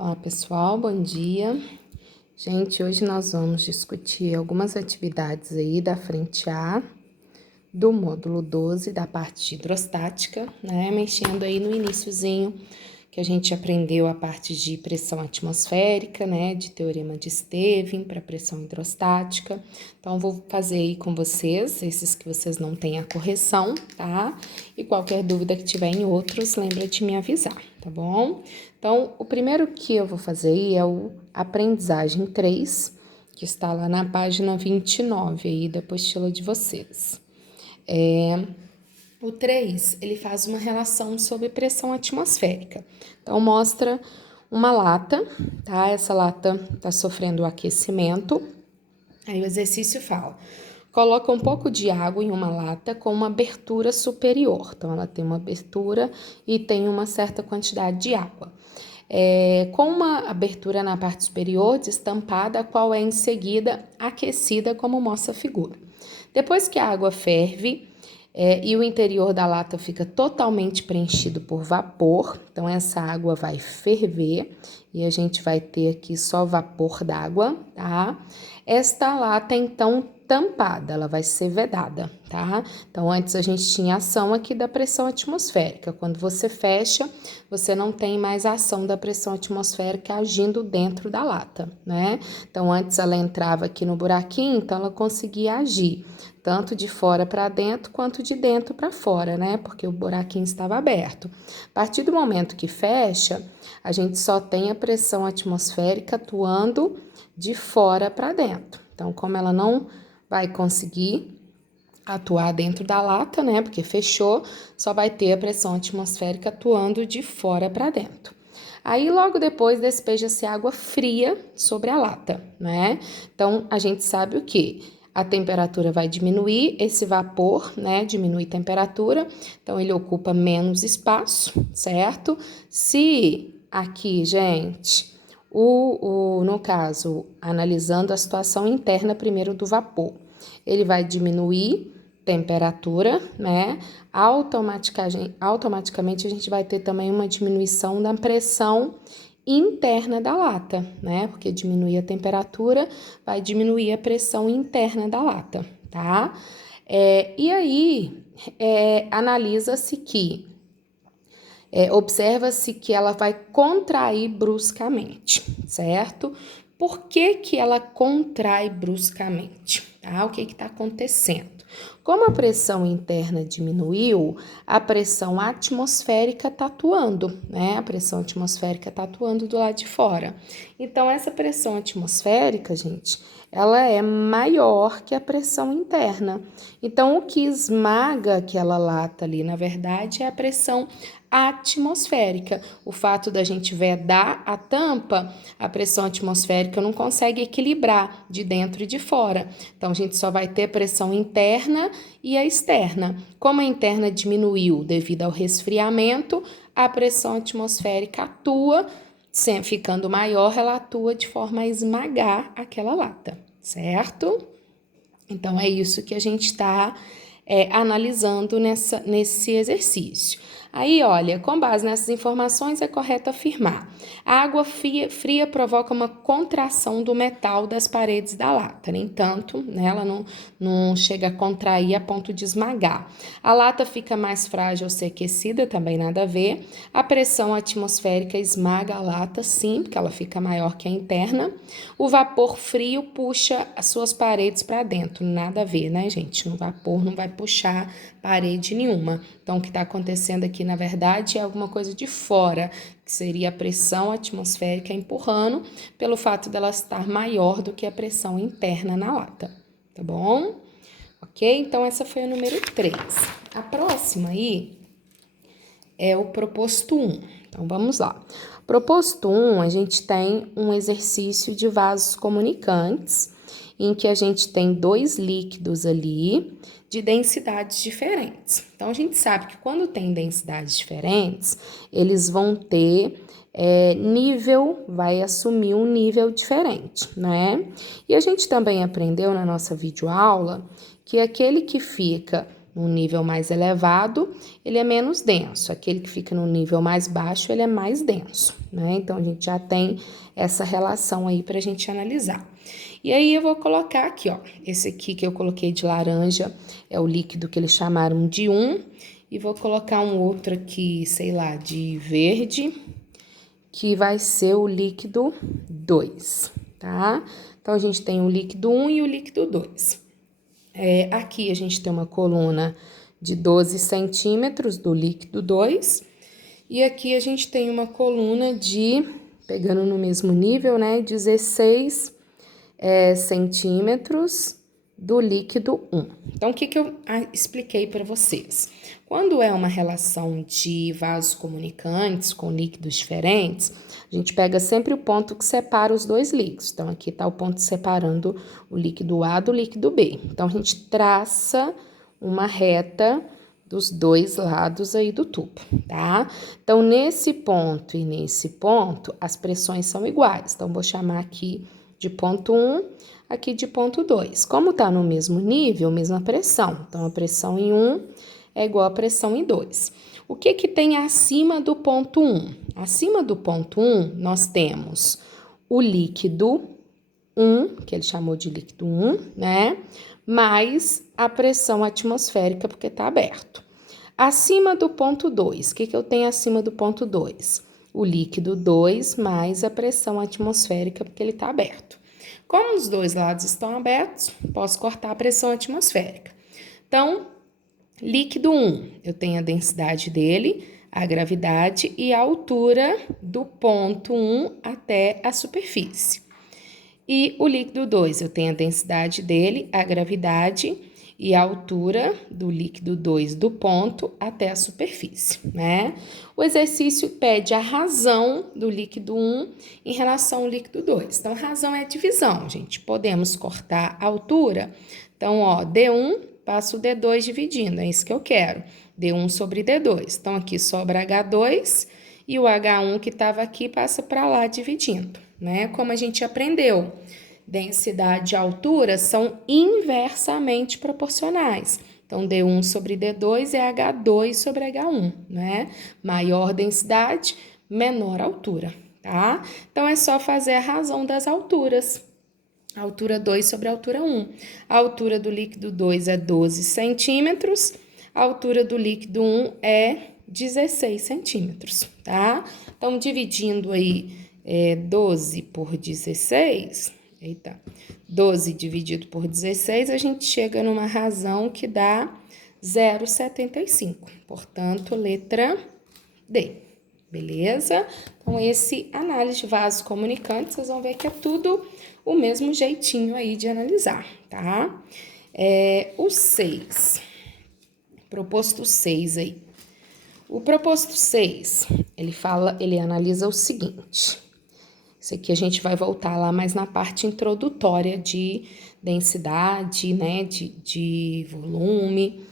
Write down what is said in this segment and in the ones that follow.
Olá pessoal, bom dia. Gente, hoje nós vamos discutir algumas atividades aí da frente A do módulo 12 da parte de hidrostática, né? Mexendo aí no iniciozinho que a gente aprendeu a parte de pressão atmosférica, né? De teorema de Stevin para pressão hidrostática. Então, vou fazer aí com vocês, esses que vocês não têm a correção, tá? E qualquer dúvida que tiver em outros, lembra de me avisar, tá bom? Então, o primeiro que eu vou fazer aí é o aprendizagem 3, que está lá na página 29 aí da apostila de vocês. O 3, ele faz uma relação sobre pressão atmosférica. Então, mostra uma lata, tá? Essa lata está sofrendo aquecimento. Aí o exercício fala: coloca um pouco de água em uma lata com uma abertura superior. Então, ela tem uma abertura e tem uma certa quantidade de água. Com uma abertura na parte superior destampada, a qual é em seguida aquecida, como mostra a figura. Depois que a água ferve, e o interior da lata fica totalmente preenchido por vapor, então essa água vai ferver e a gente vai ter aqui só vapor d'água, tá? Esta lata então tampada, ela vai ser vedada, tá? Então antes a gente tinha ação aqui da pressão atmosférica. Quando você fecha, você não tem mais a ação da pressão atmosférica agindo dentro da lata, né? Então antes ela entrava aqui no buraquinho, então ela conseguia agir tanto de fora para dentro quanto de dentro para fora, né? Porque o buraquinho estava aberto. A partir do momento que fecha, a gente só tem a pressão atmosférica atuando de fora para dentro. Então, como ela não vai conseguir atuar dentro da lata, né? Porque fechou, só vai ter a pressão atmosférica atuando de fora para dentro. Aí, logo depois, despeja-se água fria sobre a lata, né? Então, a gente sabe o quê? A temperatura vai diminuir, esse vapor, né, diminui a temperatura, então ele ocupa menos espaço, certo? Se aqui, gente, no caso, analisando a situação interna primeiro do vapor, ele vai diminuir temperatura, né? Automaticamente a gente vai ter também uma diminuição da pressão interna da lata, né? Porque diminuir a temperatura vai diminuir a pressão interna da lata, tá? E aí, analisa-se que observa-se que ela vai contrair bruscamente, certo? Por que que ela contrai bruscamente? Tá? O que está acontecendo? Como a pressão interna diminuiu, a pressão atmosférica está atuando, né? A pressão atmosférica está atuando do lado de fora. Então, essa pressão atmosférica, gente, ela é maior que a pressão interna. Então, o que esmaga aquela lata ali, na verdade, é a pressão atmosférica. O fato da gente vedar a tampa, a pressão atmosférica não consegue equilibrar de dentro e de fora. Então, a gente só vai ter pressão interna e a externa. Como a interna diminuiu devido ao resfriamento, a pressão atmosférica atua, ficando maior, ela atua de forma a esmagar aquela lata, certo? Então, é isso que a gente está analisando nesse exercício. Aí, olha, com base nessas informações, é correto afirmar: a água fria provoca uma contração do metal das paredes da lata. No entanto, né, ela não chega a contrair a ponto de esmagar. A lata fica mais frágil ao ser aquecida, também nada a ver. A pressão atmosférica esmaga a lata, sim, porque ela fica maior que a interna. O vapor frio puxa as suas paredes para dentro, nada a ver, né, gente? O vapor não vai puxar parede nenhuma. Então, o que está acontecendo aqui, na verdade, é alguma coisa de fora, que seria a pressão atmosférica empurrando, pelo fato dela estar maior do que a pressão interna na lata, tá bom? Ok? Então, essa foi a número 3. A próxima aí é o proposto 1. Então, vamos lá. Proposto 1, a gente tem um exercício de vasos comunicantes, em que a gente tem dois líquidos ali de densidades diferentes. Então, a gente sabe que quando tem densidades diferentes, eles vão ter nível, vai assumir um nível diferente, né? E a gente também aprendeu na nossa videoaula que aquele que fica num nível mais elevado, ele é menos denso. Aquele que fica no nível mais baixo, ele é mais denso, né? Então, a gente já tem essa relação aí para a gente analisar. E aí, eu vou colocar aqui, ó, esse aqui que eu coloquei de laranja é o líquido que eles chamaram de 1, e vou colocar um outro aqui, sei lá, de verde, que vai ser o líquido 2, tá? Então, a gente tem o líquido 1 e o líquido 2. Aqui a gente tem uma coluna de 12 centímetros do líquido 2, e aqui a gente tem uma coluna de, pegando no mesmo nível, né, 16 centímetros do líquido 1. Então, o que eu expliquei para vocês? Quando é uma relação de vasos comunicantes com líquidos diferentes, a gente pega sempre o ponto que separa os dois líquidos. Então, aqui está o ponto separando o líquido A do líquido B. Então, a gente traça uma reta dos dois lados aí do tubo, tá? Então, nesse ponto e nesse ponto, as pressões são iguais. Então, vou chamar aqui de ponto 1, aqui de ponto 2. Como tá no mesmo nível, mesma pressão. Então, a pressão em 1 é igual à pressão em 2. O que tem acima do ponto 1? Acima do ponto 1, nós temos o líquido 1, que ele chamou de líquido 1, né? Mais a pressão atmosférica, porque tá aberto. Acima do ponto 2, o que eu tenho acima do ponto 2? O líquido 2 mais a pressão atmosférica, porque ele está aberto. Como os dois lados estão abertos, posso cortar a pressão atmosférica. Então, líquido 1, eu tenho a densidade dele, a gravidade e a altura do ponto 1 até a superfície. E o líquido 2, eu tenho a densidade dele, a gravidade e a altura do líquido 2 do ponto até a superfície, né? O exercício pede a razão do líquido 1 em relação ao líquido 2. Então, razão é divisão, gente. Podemos cortar a altura. Então, ó, D1, passo o D2 dividindo, é isso que eu quero. D1 sobre D2. Então, aqui sobra H2 e o H1 que estava aqui passa para lá dividindo, né? Como a gente aprendeu, densidade e altura são inversamente proporcionais. Então, D1 sobre D2 é H2 sobre H1, né? Maior densidade, menor altura, tá? Então, é só fazer a razão das alturas. Altura 2 sobre altura 1. A altura do líquido 2 é 12 centímetros, a altura do líquido 1 é 16 centímetros, tá? Então, dividindo aí 12 por 16... Eita, 12 dividido por 16, a gente chega numa razão que dá 0,75. Portanto, letra D. Beleza? Então, esse análise de vasos comunicantes, vocês vão ver que é tudo o mesmo jeitinho aí de analisar, tá? O 6. Proposto 6 aí. O proposto 6, ele analisa o seguinte. Isso aqui a gente vai voltar lá mais na parte introdutória de densidade, né, de volume.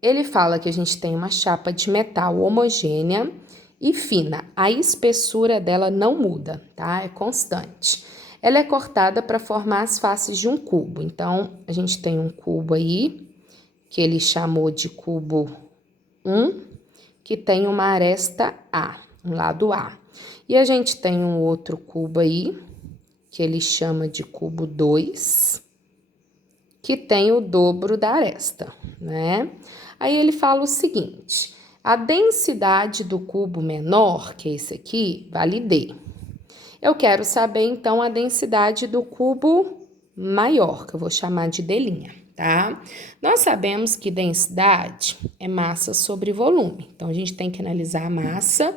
Ele fala que a gente tem uma chapa de metal homogênea e fina. A espessura dela não muda, tá? É constante. Ela é cortada para formar as faces de um cubo. Então, a gente tem um cubo aí, que ele chamou de cubo 1, que tem uma aresta A, um lado A. E a gente tem um outro cubo aí, que ele chama de cubo 2, que tem o dobro da aresta, né? Aí ele fala o seguinte, a densidade do cubo menor, que é esse aqui, vale D. Eu quero saber, então, a densidade do cubo maior, que eu vou chamar de D', tá? Nós sabemos que densidade é massa sobre volume. Então, a gente tem que analisar a massa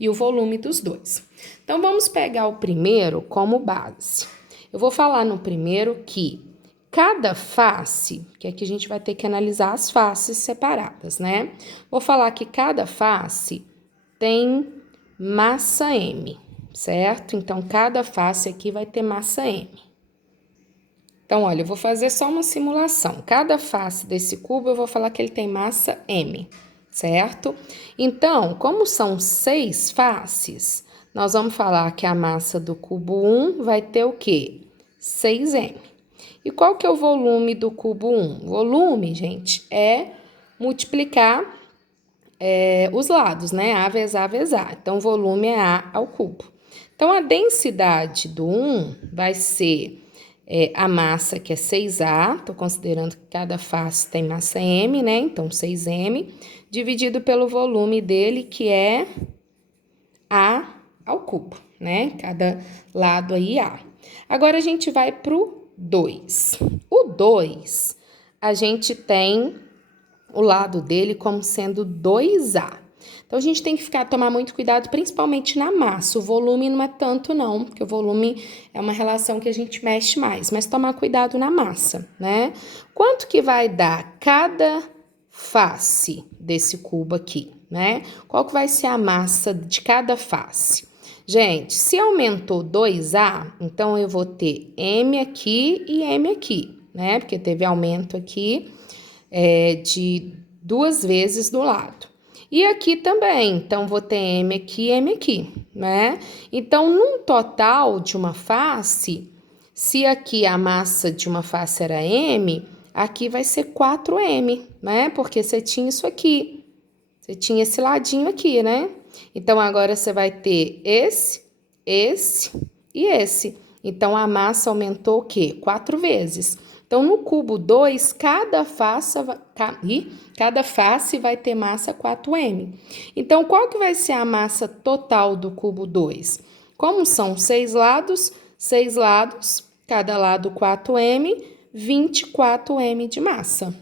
e o volume dos dois. Então, vamos pegar o primeiro como base. Eu vou falar no primeiro que cada face, que aqui a gente vai ter que analisar as faces separadas, né? Vou falar que cada face tem massa M, certo? Então, cada face aqui vai ter massa M. Então, olha, eu vou fazer só uma simulação. Cada face desse cubo, eu vou falar que ele tem massa M, certo? Então, como são 6 faces, nós vamos falar que a massa do cubo 1 vai ter o quê? 6M. E qual que é o volume do cubo 1? Volume, gente, é multiplicar os lados, né? A vezes A vezes A. Então, o volume é A ao cubo. Então, a densidade do 1 vai ser a massa, que é 6A, estou considerando que cada face tem massa M, né? Então, 6M, dividido pelo volume dele, que é A ao cubo, né? Cada lado aí A. Agora, a gente vai para o 2. O 2, a gente tem o lado dele como sendo 2A. Então, a gente tem que tomar muito cuidado, principalmente na massa. O volume não é tanto não, porque o volume é uma relação que a gente mexe mais, mas tomar cuidado na massa, né? Quanto que vai dar cada face desse cubo aqui, né? Qual que vai ser a massa de cada face? Gente, se aumentou 2A, então eu vou ter M aqui e M aqui, né? Porque teve aumento aqui de 2 vezes do lado. E aqui também, então, vou ter M aqui e M aqui, né? Então, num total de uma face, se aqui a massa de uma face era M, aqui vai ser 4M, né? Porque você tinha isso aqui, você tinha esse ladinho aqui, né? Então, agora você vai ter esse e esse. Então, a massa aumentou o quê? 4 vezes. Então, no cubo 2, cada face vai ter massa 4M. Então, qual que vai ser a massa total do cubo 2? Como são 6 lados, cada lado 4M, 24M de massa.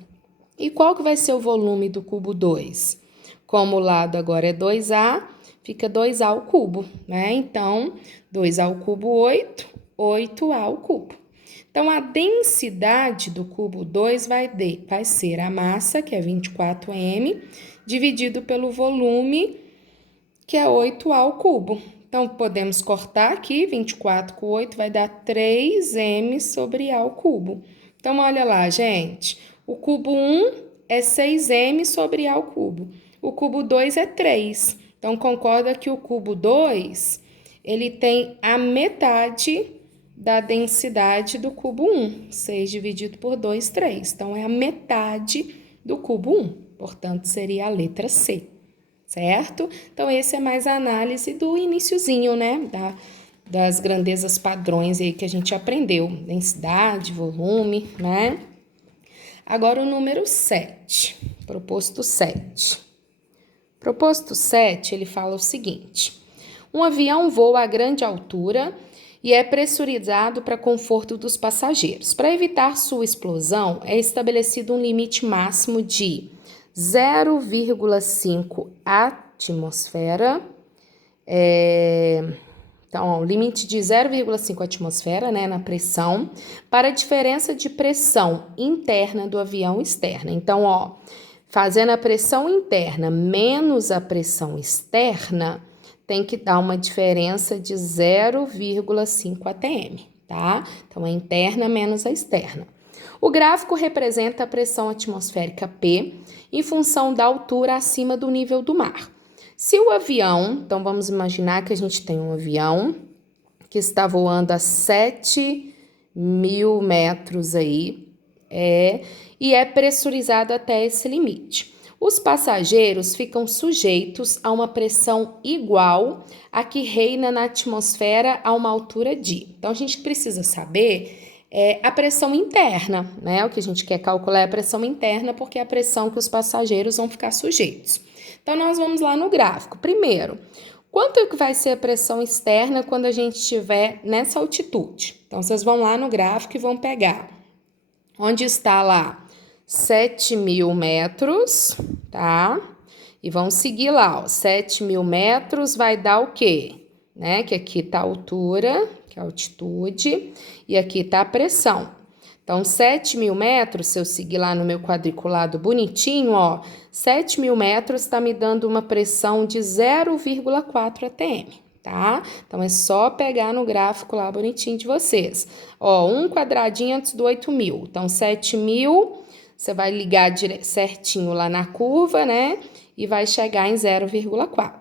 E qual que vai ser o volume do cubo 2? Como o lado agora é 2A, fica 2A ao cubo, né? Então, 2A ao cubo, 8, 8A ao cubo. Então, a densidade do cubo 2 vai ser a massa, que é 24M, dividido pelo volume, que é 8A ao cubo. Então, podemos cortar aqui, 24 com 8 vai dar 3M sobre A ao cubo. Então, olha lá, gente, o cubo 1 é 6M sobre A ao cubo. O cubo 2 é 3. Então, concorda que o cubo 2, ele tem a metade da densidade do cubo 1. 6 dividido por 2, 3. Então, é a metade do cubo 1. Portanto, seria a letra C, certo? Então, esse é mais a análise do iniciozinho, né? Das grandezas padrões aí que a gente aprendeu. Densidade, volume, né? Agora, o número 7. Proposto 7. Proposto 7, ele fala o seguinte. Um avião voa a grande altura e é pressurizado para conforto dos passageiros. Para evitar sua explosão, é estabelecido um limite máximo de 0,5 atmosfera. Então, o limite de 0,5 atmosfera, né, na pressão, para a diferença de pressão interna do avião externa. Então, ó, fazendo a pressão interna menos a pressão externa, tem que dar uma diferença de 0,5 atm, tá? Então, a interna menos a externa. O gráfico representa a pressão atmosférica P em função da altura acima do nível do mar. Se o avião, então vamos imaginar que a gente tem um avião que está voando a 7.000 metros aí, e é pressurizado até esse limite. Os passageiros ficam sujeitos a uma pressão igual à que reina na atmosfera a uma altura de. Então, a gente precisa saber a pressão interna, né? O que a gente quer calcular é a pressão interna, porque é a pressão que os passageiros vão ficar sujeitos. Então, nós vamos lá no gráfico. Primeiro, quanto é que vai ser a pressão externa quando a gente estiver nessa altitude? Então, vocês vão lá no gráfico e vão pegar onde está lá 7.000 metros, tá? E vão seguir lá, ó, 7.000 metros vai dar o quê? Né? Que aqui tá a altura, que é a altitude, e aqui tá a pressão. Então, 7.000 metros, se eu seguir lá no meu quadriculado bonitinho, ó, 7.000 metros está me dando uma pressão de 0,4 atm, tá? Então, é só pegar no gráfico lá bonitinho de vocês. Ó, um quadradinho antes do 8.000. Então, 7.000, você vai ligar certinho lá na curva, né? E vai chegar em 0,4.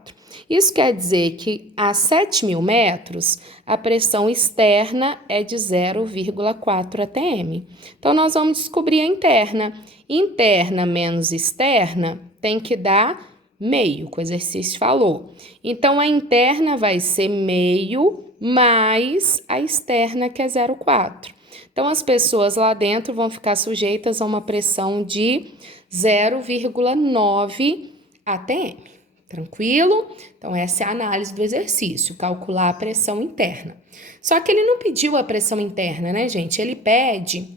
Isso quer dizer que a 7.000 metros, a pressão externa é de 0,4 atm. Então, nós vamos descobrir a interna. Interna menos externa tem que dar meio, que o exercício falou. Então, a interna vai ser meio mais a externa, que é 0,4. Então, as pessoas lá dentro vão ficar sujeitas a uma pressão de 0,9 atm. Tranquilo? Então, essa é a análise do exercício, calcular a pressão interna. Só que ele não pediu a pressão interna, né, gente? Ele pede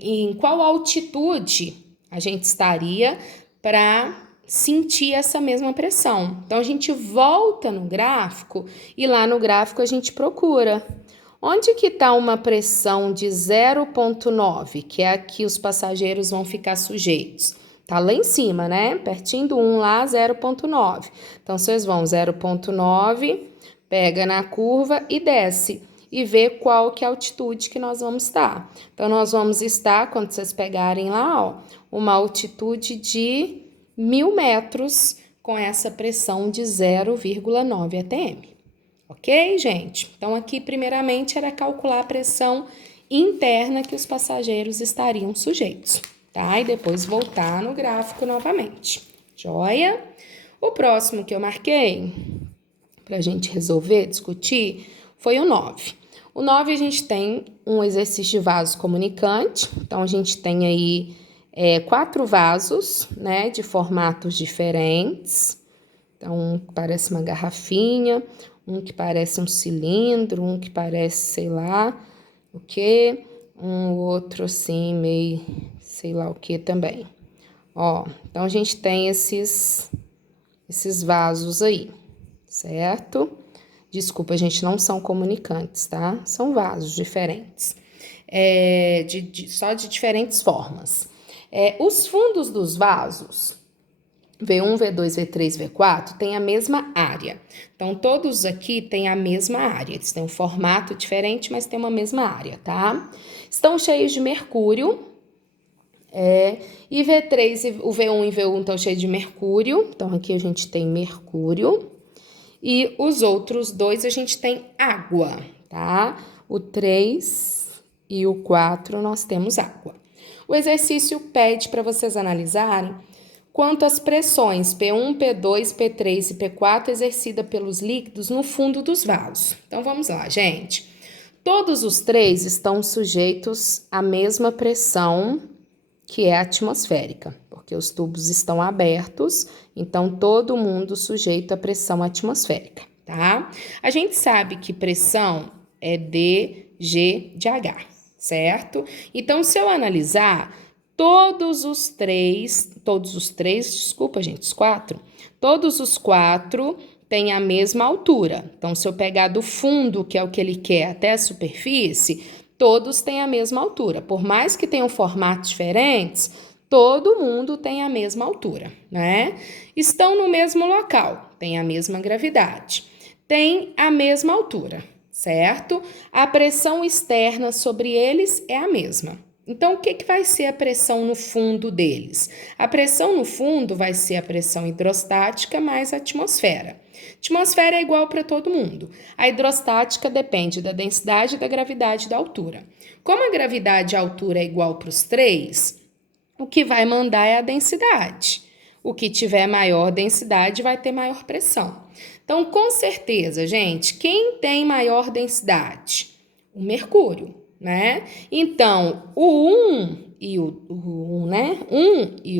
em qual altitude a gente estaria para sentir essa mesma pressão. Então, a gente volta no gráfico e lá no gráfico a gente procura. Onde que está uma pressão de 0,9, que é a que os passageiros vão ficar sujeitos? Tá lá em cima, né? Pertinho do 1 lá, 0,9. Então, vocês vão 0,9, pega na curva e desce. E vê qual que é a altitude que nós vamos estar. Então, nós vamos estar, quando vocês pegarem lá, ó, uma altitude de 1.000 metros com essa pressão de 0,9 atm. Ok, gente? Então, aqui, primeiramente, era calcular a pressão interna que os passageiros estariam sujeitos, tá? E depois voltar no gráfico novamente. Joia? O próximo que eu marquei para a gente resolver, discutir, foi o 9. O 9 a gente tem um exercício de vaso comunicante. Então, a gente tem aí 4 vasos, né, de formatos diferentes. Então, um que parece uma garrafinha, um que parece um cilindro, um que parece, sei lá o que, um outro assim, meio, sei lá o que também. Ó, então a gente tem esses vasos aí, certo? Desculpa, gente, não são comunicantes, tá? São vasos diferentes, só de diferentes formas. Os fundos dos vasos, V1, V2, V3, V4, tem a mesma área. Então, todos aqui têm a mesma área. Eles têm um formato diferente, mas têm uma mesma área, tá? Estão cheios de mercúrio. E V3, o V1 e V1 estão cheios de mercúrio. Então, aqui a gente tem mercúrio. E os outros dois a gente tem água, tá? O 3 e o 4 nós temos água. O exercício pede para vocês analisarem quantas pressões P1, P2, P3 e P4 exercida pelos líquidos no fundo dos vasos. Então, vamos lá, gente. Todos os três estão sujeitos à mesma pressão, que é atmosférica, porque os tubos estão abertos, então todo mundo sujeito à pressão atmosférica, tá? A gente sabe que pressão é dG de H, certo? Então, se eu analisar todos os quatro têm a mesma altura. Então, se eu pegar do fundo, que é o que ele quer, até a superfície, todos têm a mesma altura. Por mais que tenham formatos diferentes, todo mundo tem a mesma altura, né? Estão no mesmo local, tem a mesma gravidade, tem a mesma altura, certo? A pressão externa sobre eles é a mesma. Então, o que vai ser a pressão no fundo deles? A pressão no fundo vai ser a pressão hidrostática mais a atmosfera. Atmosfera é igual para todo mundo. A hidrostática depende da densidade, da gravidade e da altura. Como a gravidade e a altura é igual para os três, o que vai mandar é a densidade. O que tiver maior densidade vai ter maior pressão. Então, com certeza, gente, quem tem maior densidade? O mercúrio, né? Então, o 1 e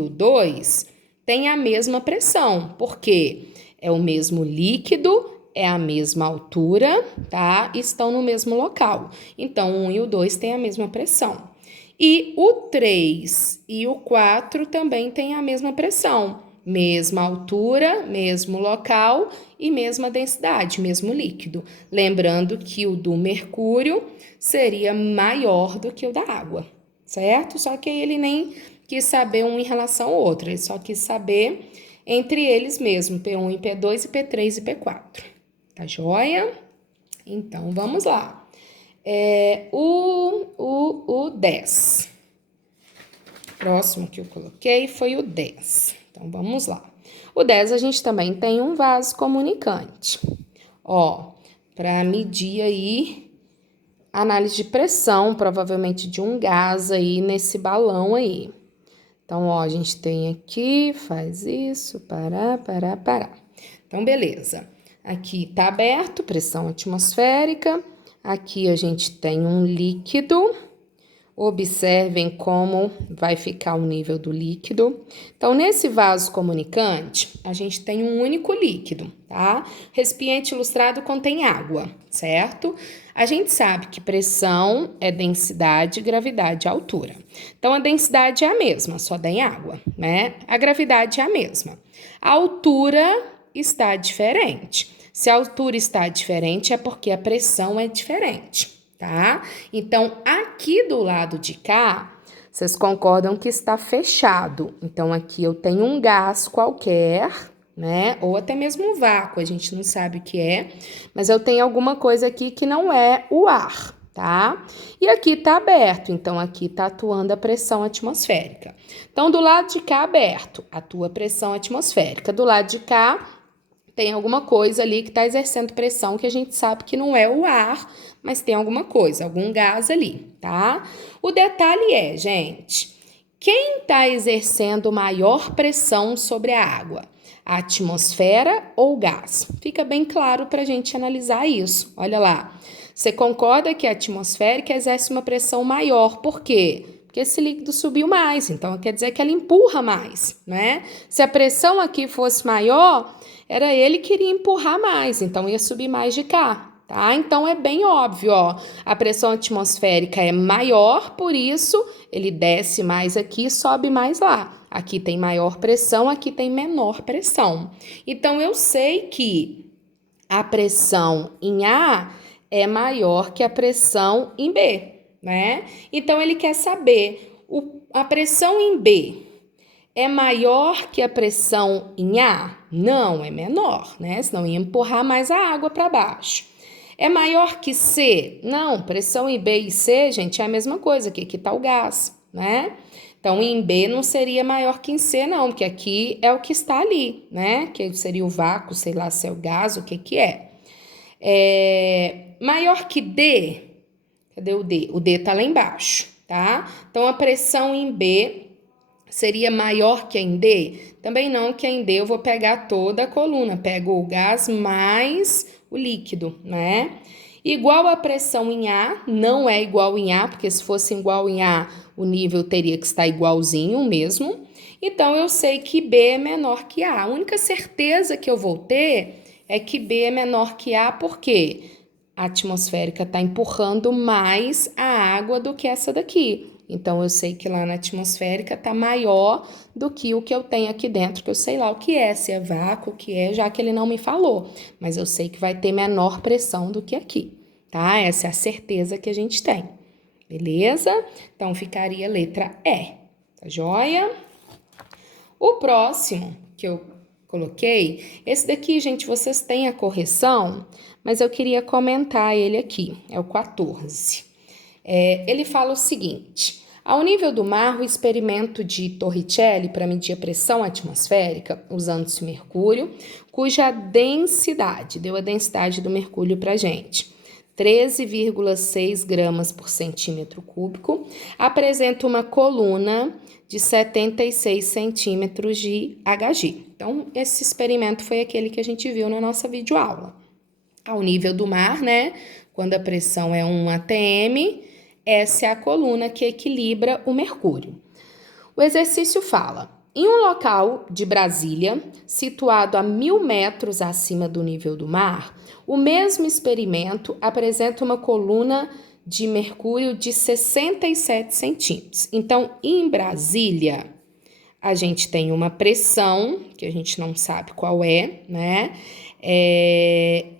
o 2 têm a mesma pressão, porque é o mesmo líquido, é a mesma altura, tá? Estão no mesmo local. Então, o 1 e o 2 têm a mesma pressão. E o 3 e o 4 também têm a mesma pressão. Mesma altura, mesmo local e mesma densidade, mesmo líquido. Lembrando que o do mercúrio seria maior do que o da água, certo? Só que ele nem quis saber um em relação ao outro, ele só quis saber entre eles mesmo, P1 e P2 e P3 e P4. Tá joia? Então, vamos lá. O 10. Próximo que eu coloquei foi o 10. Então, vamos lá. O 10 a gente também tem um vaso comunicante. Ó, para medir aí análise de pressão, provavelmente de um gás aí nesse balão aí. Então, ó, a gente tem aqui, faz isso, parar. Então, beleza. Aqui tá aberto, pressão atmosférica. Aqui a gente tem um líquido. Observem como vai ficar o nível do líquido. Então, nesse vaso comunicante, a gente tem um único líquido, tá? Recipiente ilustrado contém água, certo? A gente sabe que pressão é densidade, gravidade é altura. Então, a densidade é a mesma, só tem água, né? A gravidade é a mesma. A altura está diferente. Se a altura está diferente, é porque a pressão é diferente. Tá? Então, aqui do lado de cá, vocês concordam que está fechado. Então, aqui eu tenho um gás qualquer, né? Ou até mesmo um vácuo, a gente não sabe o que é, mas eu tenho alguma coisa aqui que não é o ar, tá? E aqui tá aberto, então aqui tá atuando a pressão atmosférica. Então, do lado de cá aberto, atua a pressão atmosférica. Do lado de cá, tem alguma coisa ali que está exercendo pressão que a gente sabe que não é o ar, mas tem alguma coisa, algum gás ali, tá? O detalhe é, gente, quem está exercendo maior pressão sobre a água? A atmosfera ou o gás? Fica bem claro para a gente analisar isso. Olha lá. Você concorda que a atmosférica exerce uma pressão maior, por quê? Porque esse líquido subiu mais, então quer dizer que ela empurra mais, né? Se a pressão aqui fosse maior, era ele que iria empurrar mais, então ia subir mais de cá, tá? Então é bem óbvio, ó, a pressão atmosférica é maior, por isso ele desce mais aqui, sobe mais lá. Aqui tem maior pressão, aqui tem menor pressão. Então eu sei que a pressão em A é maior que a pressão em B, né? Então ele quer saber a pressão em B é maior que a pressão em A? Não, é menor, né? Senão ia empurrar mais a água para baixo. É maior que C? Não, pressão em B e C, gente, é a mesma coisa, que aqui está o gás, né? Então, em B não seria maior que em C, não, porque aqui é o que está ali, né? Que seria o vácuo, sei lá se é o gás, o que que é. Maior que D? Cadê o D? O D tá lá embaixo, tá? Então, a pressão em B seria maior que em D? Também não, que em D eu vou pegar toda a coluna, pego o gás mais o líquido, né? Igual a pressão em A, não é igual em A, porque se fosse igual em A, o nível teria que estar igualzinho mesmo. Então, eu sei que B é menor que A. A única certeza que eu vou ter é que B é menor que A, porque a atmosférica está empurrando mais a água do que essa daqui. Então, eu sei que lá na atmosférica está maior do que o que eu tenho aqui dentro, que eu sei lá o que é, se é vácuo, o que é, já que ele não me falou. Mas eu sei que vai ter menor pressão do que aqui, tá? Essa é a certeza que a gente tem. Beleza? Então, ficaria a letra E, tá joia? O próximo que eu coloquei, esse daqui, gente, vocês têm a correção, mas eu queria comentar ele aqui, é o 14. Ele fala o seguinte: ao nível do mar, o experimento de Torricelli para medir a pressão atmosférica, usando-se mercúrio, cuja densidade, deu a densidade do mercúrio para a gente, 13,6 gramas por centímetro cúbico, apresenta uma coluna de 76 centímetros de Hg. Então, esse experimento foi aquele que a gente viu na nossa videoaula. Ao nível do mar, né, quando a pressão é 1 atm, essa é a coluna que equilibra o mercúrio. O exercício fala: em um local de Brasília, situado a 1.000 metros acima do nível do mar, o mesmo experimento apresenta uma coluna de mercúrio de 67 centímetros. Então, em Brasília, a gente tem uma pressão, que a gente não sabe qual é, né?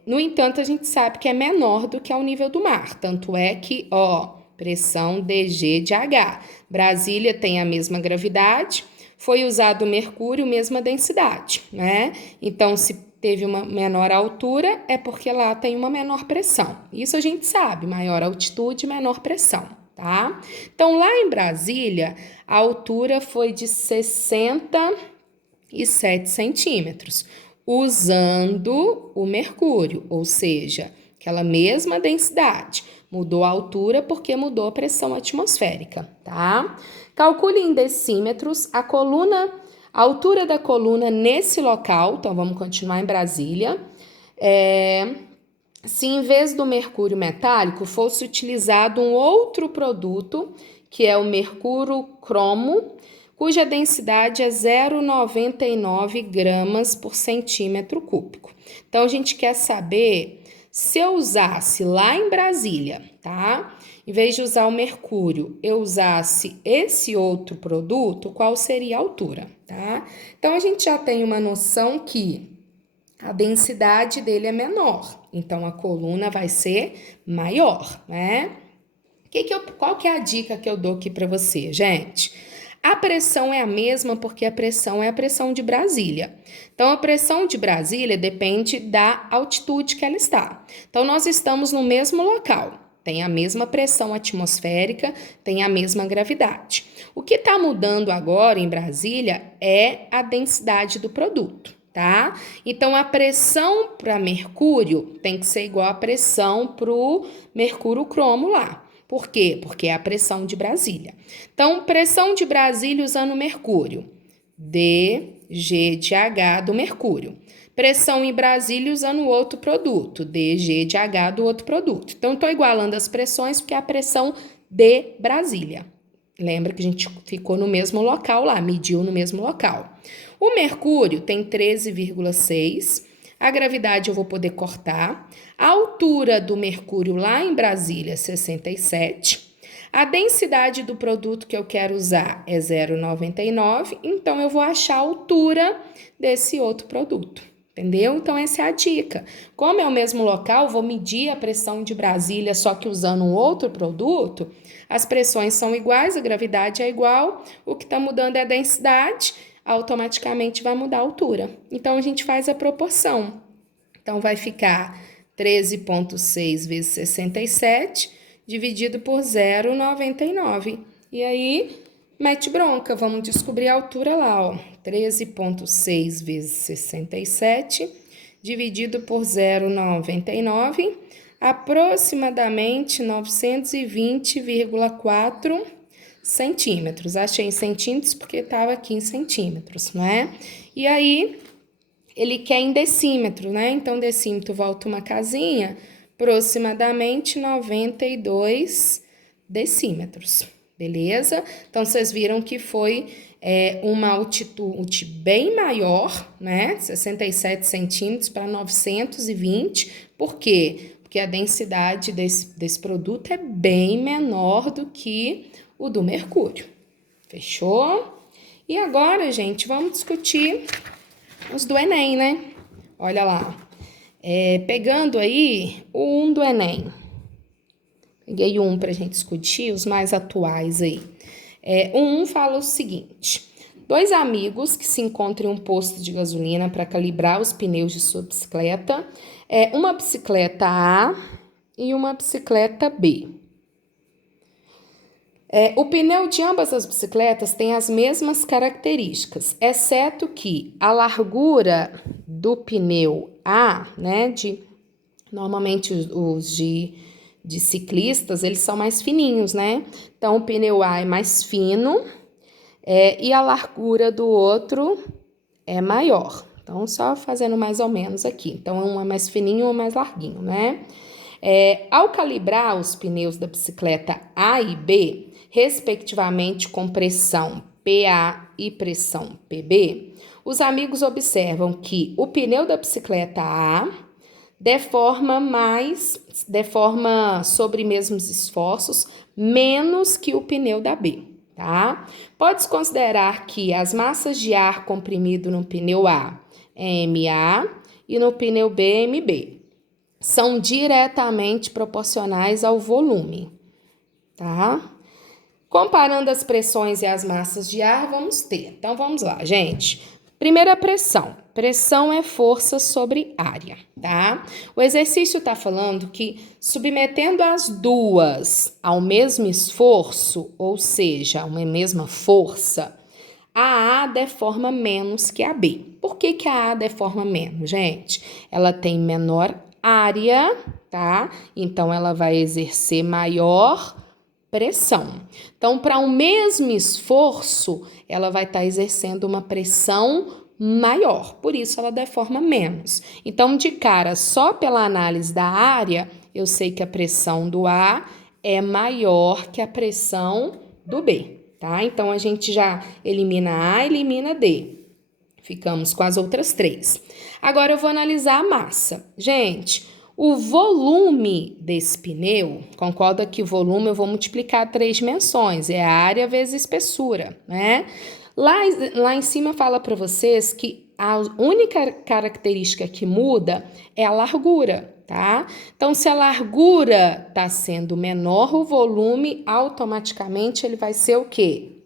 No entanto, a gente sabe que é menor do que ao nível do mar. Tanto é que, ó, pressão DG de H. Brasília tem a mesma gravidade, foi usado o mercúrio, mesma densidade, né? Então, se teve uma menor altura, é porque lá tem uma menor pressão. Isso a gente sabe, maior altitude, menor pressão, tá? Então, lá em Brasília, a altura foi de 67 7 centímetros, usando o mercúrio, ou seja, aquela mesma densidade. Mudou a altura porque mudou a pressão atmosférica, tá? Calcule em decímetros a altura da coluna nesse local, então vamos continuar em Brasília. Se em vez do mercúrio metálico fosse utilizado um outro produto, que é o mercúrio cromo, cuja densidade é 0,99 gramas por centímetro cúbico. Então, a gente quer saber se eu usasse lá em Brasília, tá? Em vez de usar o mercúrio, eu usasse esse outro produto, qual seria a altura, tá? Então, a gente já tem uma noção que a densidade dele é menor, então a coluna vai ser maior, né? Qual que é a dica que eu dou aqui para você, gente? A pressão é a mesma porque a pressão é a pressão de Brasília. Então, a pressão de Brasília depende da altitude que ela está. Então, nós estamos no mesmo local, tem a mesma pressão atmosférica, tem a mesma gravidade. O que está mudando agora em Brasília é a densidade do produto, tá? Então, a pressão para mercúrio tem que ser igual à pressão para o mercúrio cromo lá. Por quê? Porque é a pressão de Brasília. Então, pressão de Brasília usando mercúrio. dG de H do mercúrio. Pressão em Brasília usando outro produto. dG de H do outro produto. Então, estou igualando as pressões porque é a pressão de Brasília. Lembra que a gente ficou no mesmo local lá, mediu no mesmo local. O mercúrio tem 13,6. A gravidade eu vou poder cortar. A altura do mercúrio lá em Brasília, 67. A densidade do produto que eu quero usar é 0,99. Então, eu vou achar a altura desse outro produto. Entendeu? Então, essa é a dica. Como é o mesmo local, vou medir a pressão de Brasília, só que usando um outro produto. As pressões são iguais, a gravidade é igual. O que está mudando é a densidade. Automaticamente vai mudar a altura. Então, a gente faz a proporção. Então, vai ficar 13,6 vezes 67, dividido por 0,99. E aí, mete bronca, vamos descobrir a altura lá, ó. 13,6 vezes 67, dividido por 0,99, aproximadamente 920,4 centímetros. Achei em centímetros porque estava aqui em centímetros, né? E aí, ele quer em decímetro, né? Então, decímetro volta uma casinha, aproximadamente 92 decímetros, beleza? Então, vocês viram que foi uma altitude bem maior, né? 67 centímetros para 920. Por quê? Porque a densidade desse produto é bem menor do que o do mercúrio. Fechou? E agora, gente, vamos discutir os do Enem, né? Olha lá. Pegando aí o 1 do Enem. Peguei um para a gente discutir, os mais atuais aí. O 1 fala o seguinte: 2 amigos que se encontram em um posto de gasolina para calibrar os pneus de sua bicicleta. Uma bicicleta A e uma bicicleta B. O pneu de ambas as bicicletas tem as mesmas características, exceto que a largura do pneu A, né, normalmente os de ciclistas, eles são mais fininhos, né? Então, o pneu A é mais fino e a largura do outro é maior. Então, só fazendo mais ou menos aqui. Então, um é mais fininho e um é mais larguinho, né? Ao calibrar os pneus da bicicleta A e B, respectivamente com pressão PA e pressão PB, os amigos observam que o pneu da bicicleta A deforma sobre mesmos esforços menos que o pneu da B, tá? Pode-se considerar que as massas de ar comprimido no pneu A é MA e no pneu B é MB. São diretamente proporcionais ao volume, tá? Comparando as pressões e as massas de ar, vamos ter. Então, vamos lá, gente. Primeira pressão. Pressão é força sobre área, tá? O exercício tá falando que submetendo as duas ao mesmo esforço, ou seja, uma mesma força, a A deforma menos que a B. Por que que a A deforma menos, gente? Ela tem menor área, tá? Então, ela vai exercer maior pressão. Então, para o mesmo esforço, ela vai estar exercendo uma pressão maior, por isso ela deforma menos. Então, de cara, só pela análise da área, eu sei que a pressão do A é maior que a pressão do B, tá? Então, a gente já elimina A, elimina D. Ficamos com as outras três. Agora, eu vou analisar a massa. Gente, o volume desse pneu, concorda que o volume eu vou multiplicar 3 dimensões, é a área vezes a espessura, né? Lá em cima fala para vocês que a única característica que muda é a largura, tá? Então, se a largura está sendo menor, o volume automaticamente ele vai ser o quê?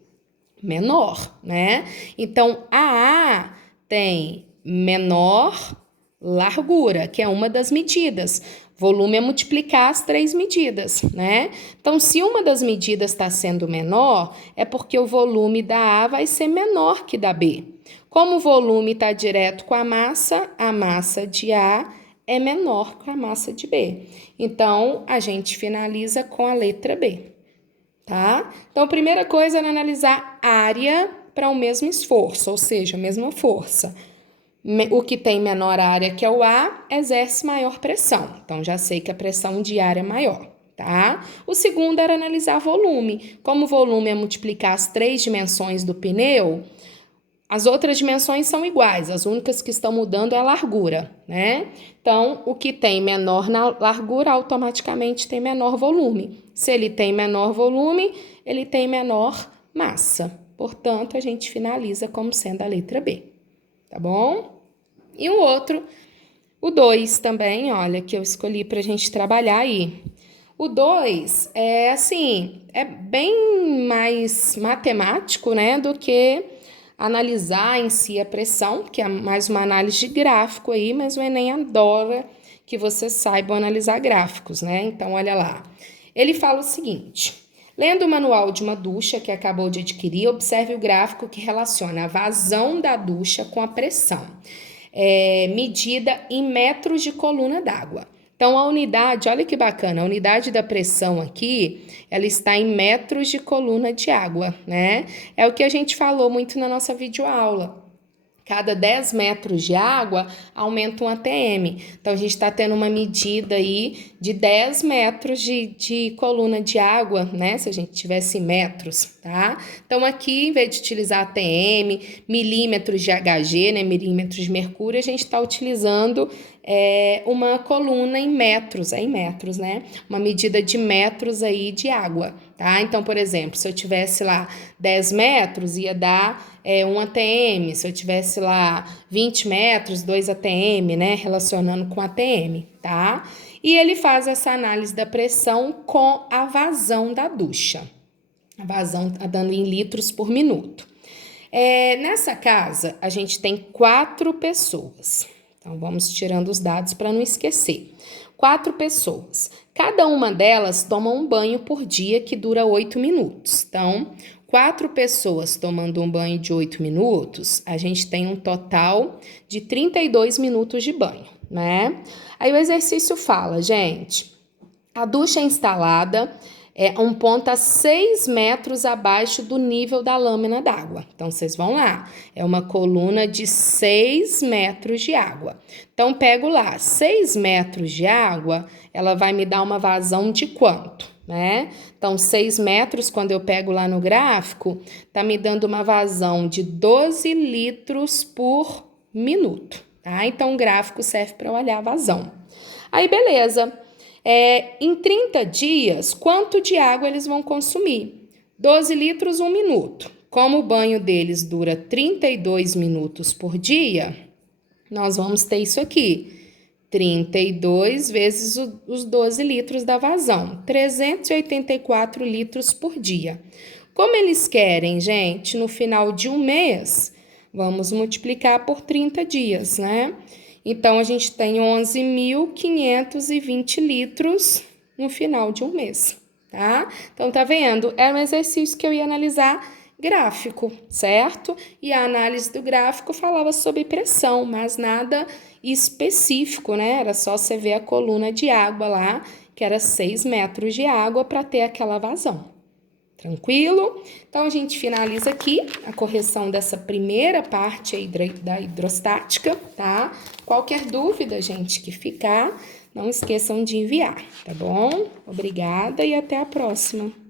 Menor, né? Então, a A tem menor largura, que é uma das medidas. Volume é multiplicar as 3 medidas, né? Então, se uma das medidas está sendo menor, é porque o volume da A vai ser menor que da B. Como o volume está direto com a massa de A é menor que a massa de B. Então, a gente finaliza com a letra B, tá? Então, a primeira coisa é analisar área para o mesmo esforço, ou seja, a mesma força. O que tem menor área, que é o A, exerce maior pressão. Então, já sei que a pressão de ar é maior, tá? O segundo era analisar volume. Como o volume é multiplicar as 3 dimensões do pneu, as outras dimensões são iguais, as únicas que estão mudando é a largura, né? Então, o que tem menor na largura automaticamente tem menor volume. Se ele tem menor volume, ele tem menor massa. Portanto, a gente finaliza como sendo a letra B, tá bom? E o outro, o 2 também, olha, que eu escolhi para a gente trabalhar aí. O 2 é assim, é bem mais matemático, né, do que analisar em si a pressão, que é mais uma análise de gráfico aí, mas o Enem adora que vocês saibam analisar gráficos, né? Então, olha lá. Ele fala o seguinte: lendo o manual de uma ducha que acabou de adquirir, observe o gráfico que relaciona a vazão da ducha com a pressão, medida em metros de coluna d'água. Então, a unidade, olha que bacana, a unidade da pressão aqui, ela está em metros de coluna de água, né? É o que a gente falou muito na nossa videoaula. Cada 10 metros de água aumenta um ATM. Então, a gente está tendo uma medida aí de 10 metros de coluna de água, né? Se a gente tivesse metros, tá? Então, aqui, em vez de utilizar ATM, milímetros de HG, né? Milímetros de mercúrio, a gente está utilizando uma coluna em metros, né? Uma medida de metros aí de água, tá? Então, por exemplo, se eu tivesse lá 10 metros, ia dar 1 ATM. Se eu tivesse lá 20 metros, 2 ATM, né? Relacionando com ATM, tá? E ele faz essa análise da pressão com a vazão da ducha. A vazão tá dando em litros por minuto. Nessa casa, a gente tem 4 pessoas. Então, vamos tirando os dados para não esquecer. 4 pessoas. Cada uma delas toma um banho por dia que dura 8 minutos. Então, 4 pessoas tomando um banho de 8 minutos, a gente tem um total de 32 minutos de banho, né? Aí o exercício fala, gente, a ducha é instalada um ponto a 6 metros abaixo do nível da lâmina d'água. Então, vocês vão lá. É uma coluna de 6 metros de água. Então, pego lá, 6 metros de água, ela vai me dar uma vazão de quanto, né? Então, 6 metros, quando eu pego lá no gráfico, tá me dando uma vazão de 12 litros por minuto, tá? Então, o gráfico serve para olhar a vazão. Aí, beleza. Em 30 dias, quanto de água eles vão consumir? 12 litros, 1 minuto. Como o banho deles dura 32 minutos por dia, nós vamos ter isso aqui. 32 vezes os 12 litros da vazão, 384 litros por dia. Como eles querem, gente, no final de um mês, vamos multiplicar por 30 dias, né? Então, a gente tem 11.520 litros no final de um mês, tá? Então, tá vendo? É um exercício que eu ia analisar gráfico, certo? E a análise do gráfico falava sobre pressão, mas nada específico, né? Era só você ver a coluna de água lá, que era 6 metros de água para ter aquela vazão. Tranquilo? Então, a gente finaliza aqui a correção dessa primeira parte aí da hidrostática, tá? Qualquer dúvida, gente, que ficar, não esqueçam de enviar, tá bom? Obrigada e até a próxima.